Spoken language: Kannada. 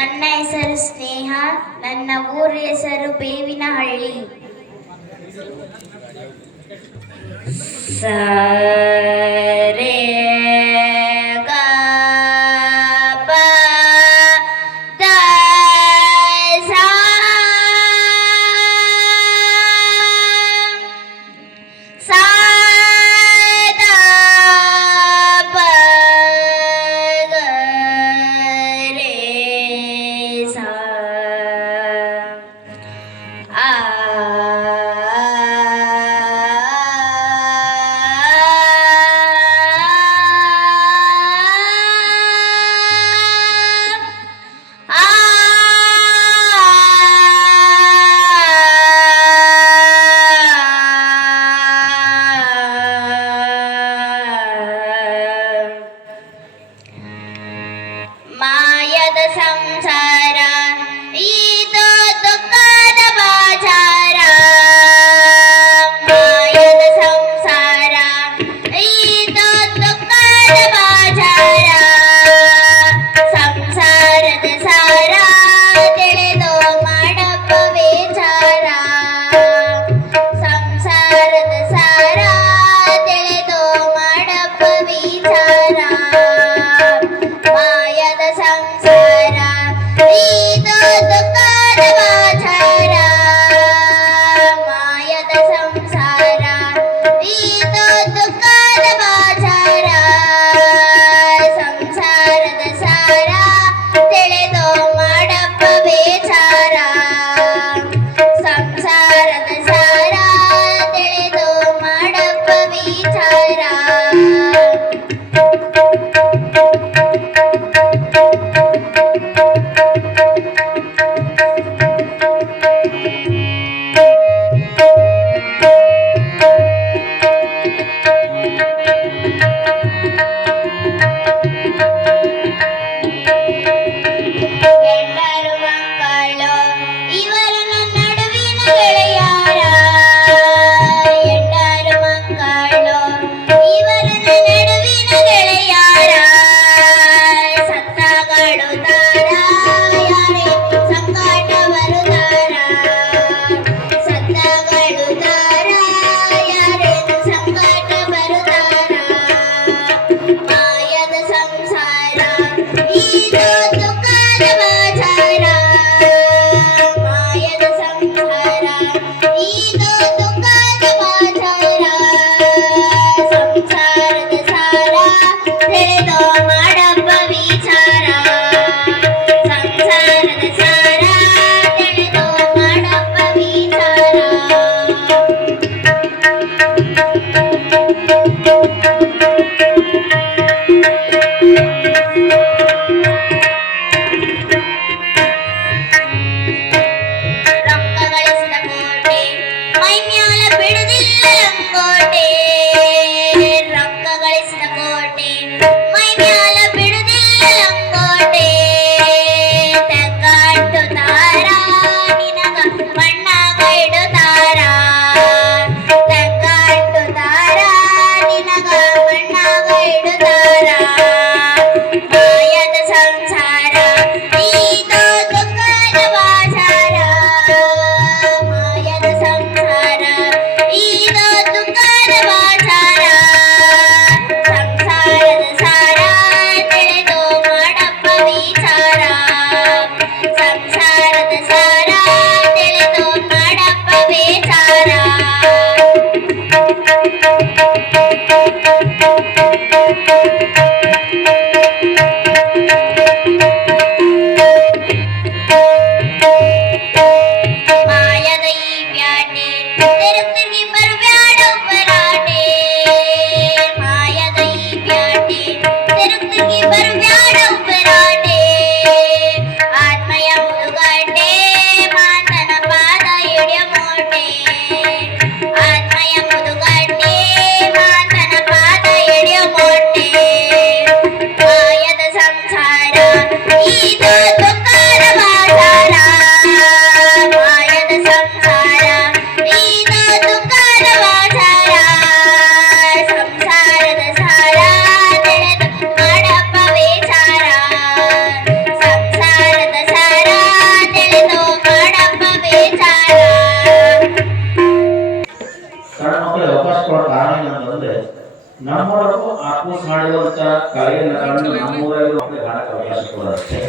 ನನ್ನ ಹೆಸರು ಸ್ನೇಹ. ನನ್ನ ಊರ ಹೆಸರು ಬೇವಿನಹಳ್ಳಿ. ಸ ರೇ ಗ ಪ ದ ಸಾ ಸಾ ದ ಪ ಗ ರೇ ಸಾ ಆ ಮಾಯದ ಸಂಸಾರ ಇದು ದುಃಖದ ಬಾಜಾರ. ಮಾಯದ ಸಂಸಾರ ಇದು ದುಃಖದ ಬಾಜಾರ. ಸಂಸಾರದ ಸಾರ ತಿಳಿದು ಮಾಡಪ್ಪ ವಿಚಾರ. ಸಂಸಾರದ ಸಾರ ತಿಳಿದು ಮಾಡಪ್ಪ ವಿಚಾರ. ಮಾಯದ ಸಂಸಾರ ಇದು ದುಃಖದ ಬಾಜಾರ. ಮಾಯದ ಸಂಸಾರ ಇದು ದುಃಖದ ಬಾಜಾರ. ಸಂಸಾರದ ಸಾರ ತಿಳಿದು ಮಾಡಪ್ಪ ವಿಚಾರ. ಸಂಸಾರದ ಸಾರ ತಿಳಿದು ಮಾಡಪ್ಪ ವಿಚಾರ. ಎಂಡರು ಮಕ್ಕಳು ಇವರು ನನ್ನ ನಡುವಿನ ಗೆಳೆಯಾರ. ಎಂಡರು ಮಕ್ಕಳು ಇವರು ನನ್ನ ನಡುವಿನ ಗೆಳೆಯಾರ. ಸತ್ತಗಳು ತಾರ ಯಾರೇ ಸಂಕಟ ಬರುತ್ತಾರ. ಸತ್ತಗಳು ತಾರ ಯಾರೇ ಸಂಕಟ ಬರುತ್ತಾರ. ಮಾಯದ ಸಂಸಾರ ಇದು ದುಃಖದ ಬಾಜಾರ. ಮಾಯದ ಸಂಸಾರ ಇದು ದುಃಖದ ಬಾಜಾರ. ಸಂಸಾರದ ಸಾರ ತಿಳಿದು ಮಾಡಪ್ಪ ವಿಚಾರ. ಸಂಸಾರದ ಸಾರ ತಿಳಿದು ಮಾಡಪ್ಪ ವಿಚಾರ. ರೊಕ್ಕ ಗಳಿಸಿದ ಕೋಟೆ ಮೈ ಮ್ಯಾಲ ಬಿಡುದಿಲ್ಲ ಲಂಗೋಟೆ. ರೊಕ್ಕ ಗಳಿಸಿದ ಕೋಟೆ ಮೈ ಮ್ಯಾಲ ಬಿಡುದಿಲ್ಲ ಲಂಗೋಟೆ. ತೆಗ್ಗಾಟು ತಾರ ನಿನಗ ಬಣ್ಣಗ ಇಡುತ್ತಾರ. ತೆಗ್ಗಾಟು ತಾರ ನಿನಗ ಬಣ್ಣಗ ಇಡುತ್ತಾರ. ಮಾಯದ ಸಂಸಾರ ಇದು ದುಃಖದ ಬಾಜಾರ. ಮಾಯದ ಸಂಸಾರ ಇದು ದುಃಖದ ಬಾಜಾರ. ಸಂಸಾರದ ಸಾರ ತಿಳಿದು ಮಾಡಪ್ಪ ವಿಚಾರ. ಸಂಸಾರದ ಸಾರ ತಿಳಿದು ಮಾಡಪ್ಪ ವಿಚಾರ. ಮಾಯದ ಈ ಬ್ಯಾಟೆ ತಿರುಗಿ ಬರ್ಬ್ಯಾಡ ಉಪರಾಟೆ. ಮಾಯದ ಈ ಬ್ಯಾಟೆ ತಿರುಗಿ ಬರ್ಬ್ಯಾಡ ಉಪರಾಟೆ. ಆತ್ಮಯ ಮುಳುಗಟ್ಟೆ ಮಾತನ ಪಾದ ಹಿಡಿಯ ಮೋಟೆ. ಆತ್ಮಯ ಮುಳುಗಟ್ಟೆ ಮಾತನ ಪಾದ ಹಿಡಿಯ ಮೋಟೆ. ಮಾಯದ ಸಂಸಾರ ಇದು ದುಃಖದ ಬಾಜಾರ. ಮಾಯದ ಸಂಸಾರ ಇದು ದುಃಖದ ಬಾಜಾರ. ಸಂಸಾರದ ಸಾರ ತಿಳಿದು ಮಾಡಪ್ಪ ವಿಚಾರ. ಸಂಸಾರದ ನಮ್ಮೊಳಗೂ ಆತ್ಮಸ್ ಮಾಡಿರುವಂತ ಕಲೆಯನ್ನು ಕಂಡು ನಮ್ಮೂರಲ್ಲಿ ಮಕ್ಕಳಿಗೆ ಕಾಣಕ್ಕೆ ಅವಕಾಶ ಕೊಡೋದಷ್ಟೇ.